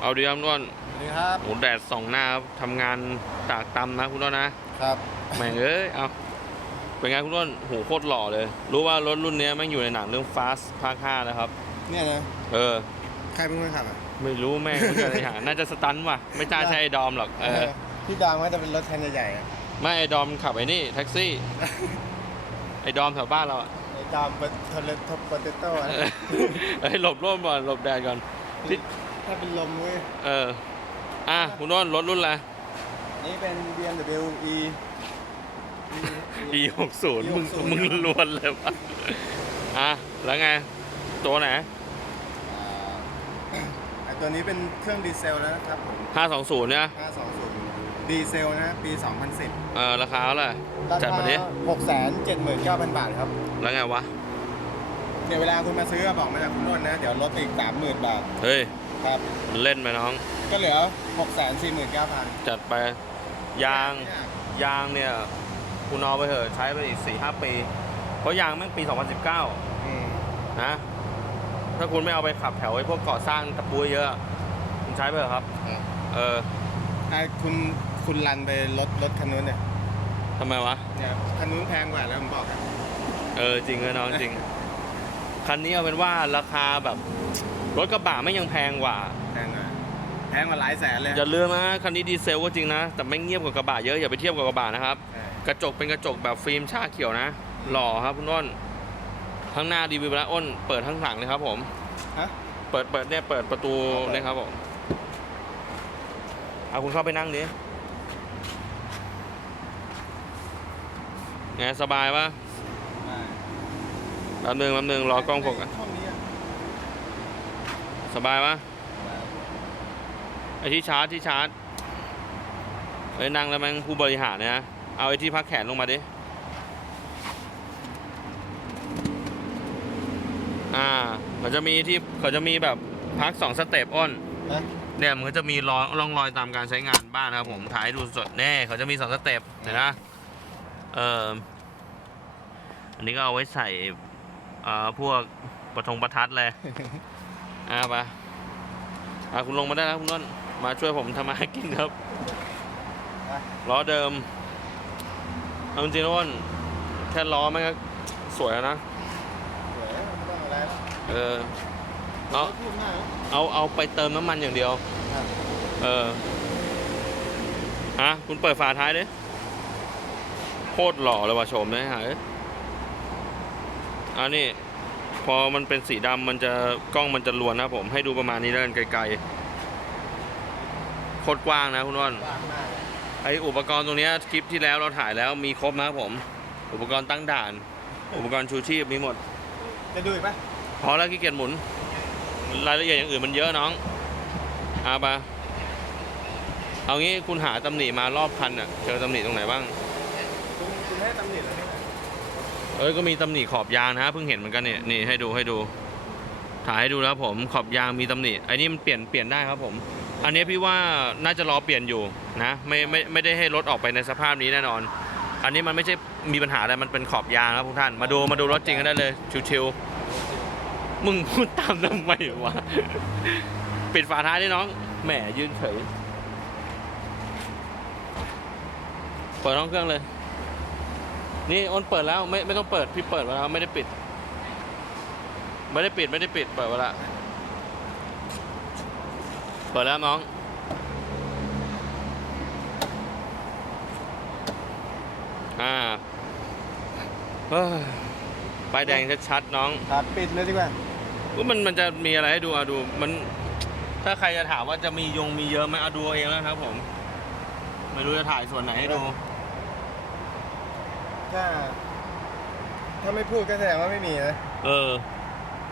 เอาดีครับนวลสวัสดีครับโหแดดส่องหน้าครับทำงานตากตำนะคุณนวลนะ ครับแม่งเอ้ย เอาเป็นไงคุณนวลโหโคตรหล่อเลย รู้ว่ารถรุ่นเนี้ยแม่งอยู่ในหนังเรื่อง Fast ภาค5นะครับ เนี่ยนะเออ ใครเป็นคนขับอะ ไม่รู้แม่งเหมือนกันเลยหาน่าจะสตันว่ะ ไม่จ้าใช่ไอ้ดอมหรอก เออ พี่ดามว่าจะเป็นรถคันใหญ่ๆอะไม่ไอ้ดอมขับไอ้นี่แท็กซี่ ไอ้ดอมแถวบ้านเราอะไอ้ดามเป็นทเลทโปเตโต้เออเฮ้ยหลบร่มก่อนหลบแดดก่อน ถ้าเป็นลมเว้ย เออ อะคุณนวลรถรุ่นอะไร นี่เป็น BMW E e 6 0มึง E60 มึงล้วนเลยวะอะ แล้วไง ตัวไหนอ่าไอ้ตัวนี้เป็นเครื่องดีเซลแล้วนะครับผม520เนี่ย520ดีเซลนะปี 2010 เออ ราคาเท่าไหร่ราจัดคามาดิ679,000บาทครับ แล้วไงวะ เดี๋ยวเวลาคุณมาซื้อบอกมาจากคุณนวลนะ เดี๋ยวลดอีก30,000บาท เฮ้ย ครับ มันเล่นไปน้อง ก็เหลือ649,000จัดไปยางยางเนี่ยคุณเอาไปเถอะใช้ไปอีก4-5ปี เพราะยางแม่งปี 2019อืมนะ ถ้าคุณไม่เอาไปขับแถวไอ้พวกก่อสร้างตะปูเยอะคุณใช้ไปเถอะครับครับเออถ้าคุณคุณรันไปรถรถคันนู้นเนี่ยทำไมวะ เนี่ยคันนู้นแพงกว่าแล้วผมบอกอะเออจริงเลยน้องจริง คันนี้เอาเป็นว่าราคาแบบ รถกระบะไม่งยังแพงกว่า แพงกว่าแพงกว่าหลายแสนเลยอย่าลืมนะคันนี้ดีเซลก็จริงนะ แต่ไม่งเงียบกว่ากระบะเยอะอย่าไปเทียบกับกระบะนะครับใช่กระจกเป็นกระจกแบบฟิล์มชาเขียวนะ หล่อครับคุณอ้นข้างหน้าดีวิวแล้วอ้น เปิดข้างหลังเลยครับ ผมฮะเปิดเปิดเนี่ยเปิดประตูเอาเปิดเนี่ยครับผมเอาคุณเข้าไปนั่งดิไงสบายปะแป๊บนึงแป๊บนึงรอกล้องโฟกัสช่องนี้อะ สบายปะไอที่ชาร์จที่ชาร์จเอ้ยนั่งแล้วแมันผู้บริหารเนี่ยนะ เอาไอที่พักแขนลงมาดิ อ่าเขาจะมีที่เขาจะมีแบบพักสองสเต็ปอ้นฮะเนี่ยมันก็จะมีรอยร่องรอยตามการใช้งานบ้านนะครับผมถ่ายให้ดูสดแน่เขาจะมีสองสเต็ปเห็นนะเอออันนี้ก็เอาไว้ใส่เอ่อพวกประทงประทัดเลย อ่าไปอ่าคุณลงมาได้แล้วคุณน้นมาช่วยผมทำมาหากินครับล้อเดิมเอาจริงๆนะอ้นแค่ล้อมันก็สวยแล้วนะสวยไม่ต้องอะไรแล้วเออเอาพูดมากนะเอาเอาไปเติมน้ำมันอย่างเดียวครับเออฮะคุณเปิดฝาท้ายดิโคตรหล่อเลยว่ะโฉมนะฮะเอ้ยอันนี้ พอมันเป็นสีดำมันจะกล้องมันจะลวนนะผมให้ดูประมาณนี้แล้วกันไกลๆโคตรกว้างนะคุณว่านกว้างมากเลยไออุปกรณ์ตรงเนี้ยคลิปที่แล้วเราถ่ายแล้วมีครบนะครับผม อุปกรณ์ตั้งด่าน อุปกรณ์ชูชีพมีหมด จะดูอีกปะพอแล้วขี้เกียจหมุน รายละเอียดอย่างอื่นมันเยอะน้องเอาปะเอางี้คุณหาตำหนิมารอบคันอะเจอตำหนิตรงไหนบ้าง คุณคุณให้ตำหนิแล้วนี่นะ เอ้ยก็มีตำหนิขอบยางนะฮะเพิ่งเห็นเหมือนกันเนี่ยนี่ให้ดูให้ดู ถ่ายให้ดูแล้วผมขอบยางมีตำหนิไอ้นี่มันเปลี่ยนเปลี่ยนได้ครับผม อันนี้พี่ว่าน่าจะรอเปลี่ยนอยู่นะไม่ไม่ไม่ได้ให้รถออกไปในสภาพนี้แน่นอน อันนี้มันไม่ใช่มีปัญหาอะไรมันเป็นขอบยางครับทุกท่านมาดูมาดูรถจริงกันได้เลยชิวๆมึงพูดตามทำไมวะปิดฝาท้ายดิน้องแหมยืนเฉยเปิดห้องเครื่องเลย นี่อ้นเปิดแล้วไม่ไม่ต้องเปิดพี่เปิดไว้แล้วไม่ได้ปิด ไม่ได้ปิดไม่ได้ปิดเปิดไว้ละเปิดแล้วน้องอ่าเฮ้ยป้ายแดงชัดๆน้องครับปิดเลยดีกว่าว่ามันมันจะมีอะไรให้ดูอะดูมัน ถ้าใครจะถามว่าจะมียงมีเยอะไหมเอาดูเอาเองแล้วครับผม ไม่รู้จะถ่ายส่วนไหนให้ดู ถ้า ถ้าไม่พูดก็แสดงว่าไม่มีนะเออ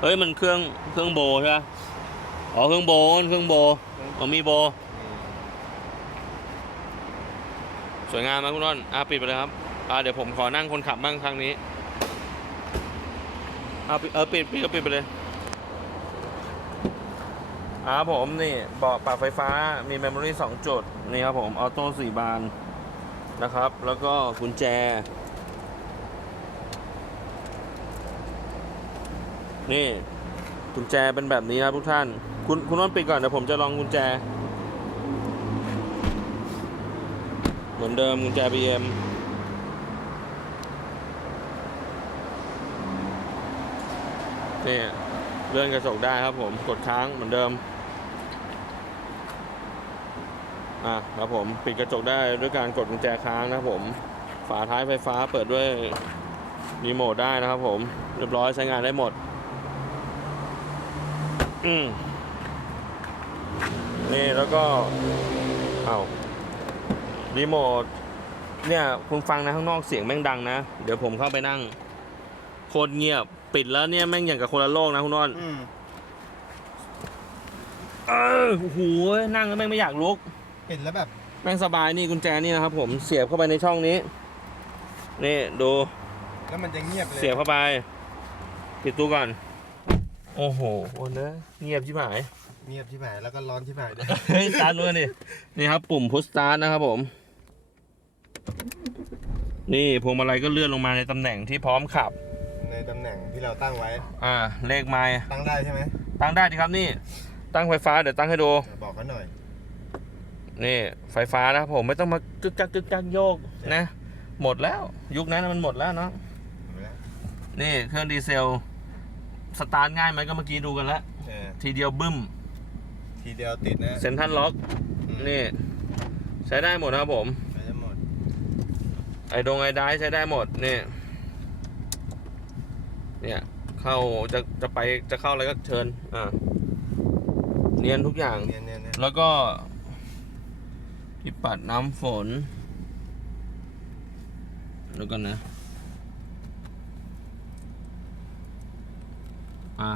เฮ้ยมันเครื่องเครื่องโบใช่ไหมอ๋อเครื่องโบเครื่องโบอ๋อมีโบ สวยงามไหมคุณร่อนอะปิดไปเลยครับ อะเดี๋ยวผมขอนั่งคนขับบ้างครั้งนี้ อะปิดเออปิดปิดก็ปิดไปเลยอ่าผมนี่เบาะปรับไฟฟ้ามีเมมโมรี่สองจุด นี่ครับผมออโต้สี่บานนะครับ แล้วก็กุญแจ นี่กุญแจเป็นแบบนี้ครับทุกท่าน คุณคุณน้นปิดก่อนเดี๋ยวผมจะลองกุญแจ เหมือนเดิมกุญแจ BM นี่เลื่อนกระจกได้ครับผมกดค้างเหมือนเดิม อะครับผมปิดกระจกได้ด้วยการกดกุญแจค้างนะครับผม ฝาท้ายไฟฟ้าเปิดด้วยรีโมทได้นะครับผม เรียบร้อยใช้งานได้หมด อืมนี่แล้วก็เอารีโมทเนี่ย คุณฟังนะข้างนอกเสียงแม่งดังนะ เดี๋ยวผมเข้าไปนั่ง โคตรเงียบ ปิดแล้วเนี่ยแม่งอย่างกับคนละโลกนะคุณนอนอืมเออโอ้โหนั่งแล้วแม่งไม่อยากลุก ปิดแล้วแบบ แม่งสบายนี่กุญแจนี่นะครับ ผมเสียบเข้าไปในช่องนี้ นี่ดู แล้วมันจะเงียบเลย เสียบเข้าไป ปิดตู้ก่อน โอ้โหโอ้เนอะเงียบชิบหาย เงียบที่ไหนแล้วก็ร้อนที่ไหนด้วย เฮ้ยสตาร์ทด้วยนี่นี่ครับ ปุ่มพุชสตาร์ทนะครับผม นี่พวงมาลัยก็เลื่อนลงมาในตำแหน่งที่พร้อมขับ ในตำแหน่งที่เราตั้งไว้ อ่า เลขไม้ตั้งได้ใช่ไหมตั้งได้ดีครับนี่ ตั้งไฟฟ้าเดี๋ยวตั้งให้ดู บอกเขาหน่อย นี่ไฟฟ้านะครับผมไม่ต้องมาจึกจักจึกจักโยกนะ หมดแล้ว ยุคนั้นมันหมดแล้วเนาะเอาละนี่เครื่องดีเซล สตาร์ทง่ายไหมก็เมื่อกี้ดูกันแล้ว เออทีเดียวบึ้ม ทีเดียวติดนะเซ็นทรัลล็อก อืมนี่ ใช้ได้หมดนะครับผม ไปจะหมดไอดงไอได้ใช้ได้หมดนี่เนี่ยเข้าจะจะไปจะเข้าอะไรก็เชิญอ่าเนียนทุกอย่าง เนี่ยเนี่ยเนี่ยแล้วก็ที่ปัดน้ำฝน แล้วกันนะ อะ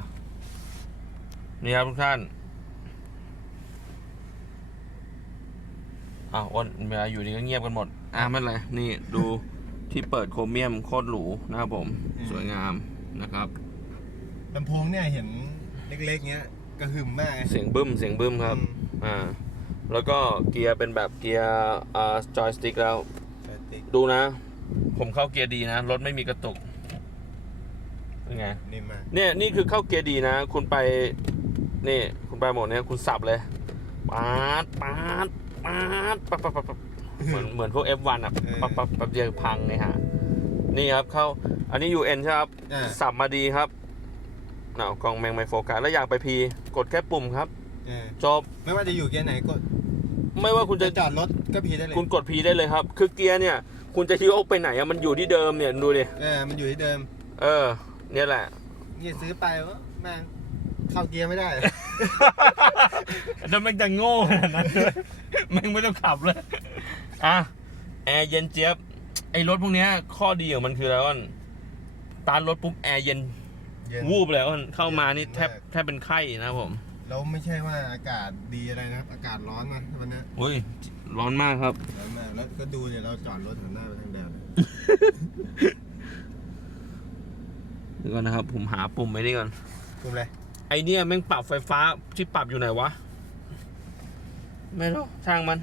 นี่ครับทุกท่านอ้าวอ้นเวลาอยู่นี่ก็เงียบกันหมมด อะไม่เป็นไรนี่ดูที่เปิดโครเมียมโคตรหรูนะครับผมสวยงามนะครับ ลำโพงเนี่ยเห็นเล็กๆเงี้ยกระหึ่มมากไงเสียงบึ้มเสียงบึ้มครับอืมอ่า แล้วก็เกียร์เป็นแบบเกียร์อ่าจอยสติ๊กแล้วใช่ติ๊กดูนะ ผมเข้าเกียร์ดีนะ รถไม่มีกระตุก เป็นไง นิ่มมากเนี่ยนี่คือเข้าเกียร์ดีนะ คุณไปนี่คุณไปโหมดเนี้ยคุณสับเลยปาดปาดปาดปับปับปับปับเหมือนเหมือนพวก F1 อะปับปับปับเดียวพังเลยฮะนี่ครับเข้าอันนี้ UN ใช่ครับอ่าสับมาดีครับเอากล้องแมงไม่โฟกัสแล้วอยากไปพีกดแค่ปุ่มครับเออจบไม่ว่าจะอยู่เกียร์ไหนกดไม่ว่าคุณจะจะจอดรถก็พีได้เลย คุณกดพีได้เลยครับ คือเกียร์เนี่ย คุณจะโยกไปไหนอะมันอยู่ที่เดิมเนี่ยดูดิเออมันอยู่ที่เดิม เออ เนี่ยแหละนี่ซื้อไปวะแม่งเข้าเกียร์ไม่ได้ แล้วมันจะโง่ขนาดนั้นเลยมันไม่ต้องขับเลย อะ แอร์เย็นเจี๊ยบ ไอ้รถพวกเนี้ย ข้อดีของมันคืออะไรวะตานรถปุ๊บแอร์เย็น เย็น วูบเลยว่าเข้ามานี่แทบมาก แทบเป็นไข้นะครับผม แล้วไม่ใช่ว่าอากาศดีอะไรนะครับ อากาศร้อนมาวันนี้อุ้ย ร้อนมากครับ ร้อนมากแล้วก็ดูเนี่ยเราจอดรถหันหน้าไปทางแดดเลยเดี๋ยว ก่อนนะครับ ผมหาปุ่มไว้นี่ก่อนคุมเลยไอเนี่ยแม่งปรับไฟฟ้าที่ปรับอยู่ไหนวะ ไม่รู้ช่างมัน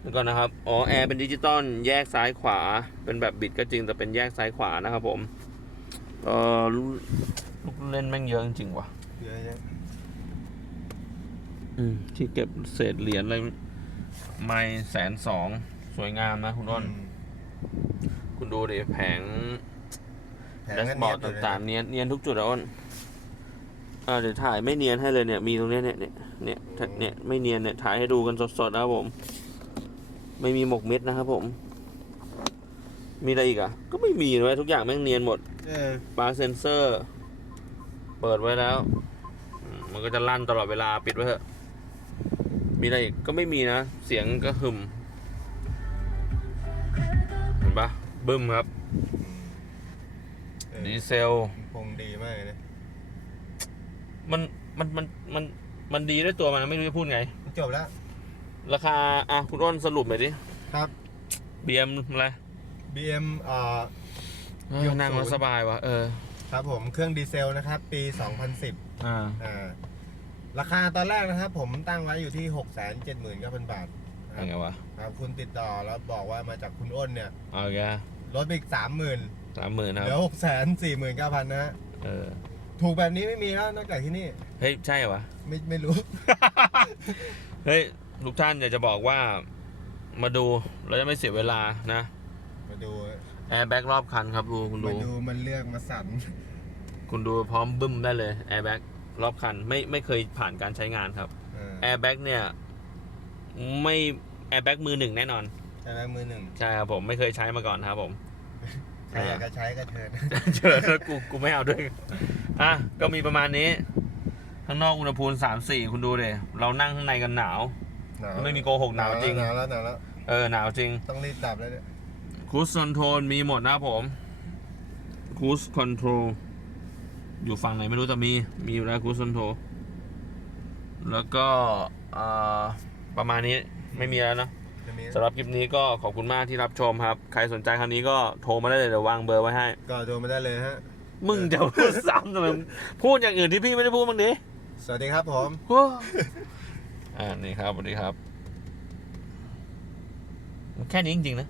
แล้วก่อนนะครับ อ๋อ แอร์เป็นดิจิตอลแยกซ้ายขวา เป็นแบบบิดก็จริงแต่เป็นแยกซ้ายขวานะครับผม เออลูกลูกเล่นแม่งเยอะจริงๆว่ะเยอะแยะอืมที่เก็บเศษเหรียญอะไรไม่แสนสอง สวยงามนะคุณอ้นอืม คุณดูดิแผงแผงแดชก็บอร์ดเนียบอยู่เลยต่างๆเนียนเนียนทุกจุดอะอ้นอ่าเดี๋ยวถ่ายไม่เนียนให้เลยเนี่ยมีตรงเนี้ยเนี่ยเนี่ยเนี่ยถ้าเนี่ยไม่เนียนเนี่ยถ่ายให้ดูกันสดๆนะครับผม ไม่มีหมกเม็ดนะครับผม มีอะไรอีกอะ ก็ไม่มีเลยทุกอย่างแม่งเนียนหมดเออปาร์คเซนเซอร์ เปิดไว้แล้วอืมมันก็จะลั่นตลอดเวลาปิดไว้เถอะ มีอะไรอีกก็ไม่มีนะ เสียงก็หึม บึ้มครับเออดีเซล คงดีมากเลยนะมันมันมันมันมันดีด้วยตัวมันนะไม่รู้จะพูดไง จบแล้ว ราคา อะ คุณอ้นสรุปหน่อยดิครับ BM อะไร BM เอ่อ เออยกนั่งแล้วศูนย์สบายวะเออ ครับผมเครื่องดีเซลนะครับ ปี 2010อ่า อ่าราคาตอนแรกนะครับ ผมตั้งไว้อยู่ที่ 6 7 9 0 0 0 บาทครัยับงไงวะ ครับคุณติดต่อแล้วบอกว่ามาจากคุณอ้นเนี่ย เอาแกล ดไปอีก30,000สามหมื่นคเหรับลือ6 4 9 0 0 0นะฮะเออถูกแบบนี้ไม่มีแล้วนอกจากที่นี่ เฮ้ยใช่เหรอวะ ไม่ไม่รู้ เฮ้ยทุกท่านอยากจะบอกว่ามาดูเราจะไม่เสียเวลานะมาดูแอร์แบ็กรอบคันครับดูคุณมาดูดูมันเลือกมาสั่นคุณดูพร้อมบึ้มได้เลยแอร์แบ็กรอบคันไม่ไม่เคยผ่านการใช้งานครับเออแอร์แบ็กเนี่ย ไม่แอร์แบ็กมือหนึ่งแน่นอนใช่ไหมมือหนึ่งใช่ครับผมไม่เคยใช้มาก่อนครับผมใครอยากจะใช้ก็เชิญเจอแล้วกูกูไม่เอาด้วยอะก็มีประมาณนี้ ข้างนอกอุณหภูมิสามสี่คุณดูเลยเรานั่งข้างในกันหนาวหนาว ไม่มีโกหกหนาวจริงหนาวแล้วหนาวแล้วเออหนาวจริง ต้องรีบดับแล้วเนี่ยคูสคอนโทรลมีหมดนะครับผมคูสคอนโทรลอยู่ฝั่งไหนไม่รู้แต่มี มีอยู่แล้วคูสคอนโทรลแล้วก็อ่าประมาณนี้ไม่มีแล้วเนอะจะมี สำหรับคลิปนี้ก็ขอบคุณมากที่รับชมครับ ใครสนใจครั้งนี้ก็โทรมาได้เลยเดี๋ยววางเบอร์ไว้ให้ ก็โทรมาได้เลยฮะ มึงจะพูดซ้ำทำไมพูดอย่างอื่นที่พี่ไม่ได้พูดบ้างดิสวัสดีครับผมอ่านี่ครับสวัสดีครับ แค่นี้จริงๆนะ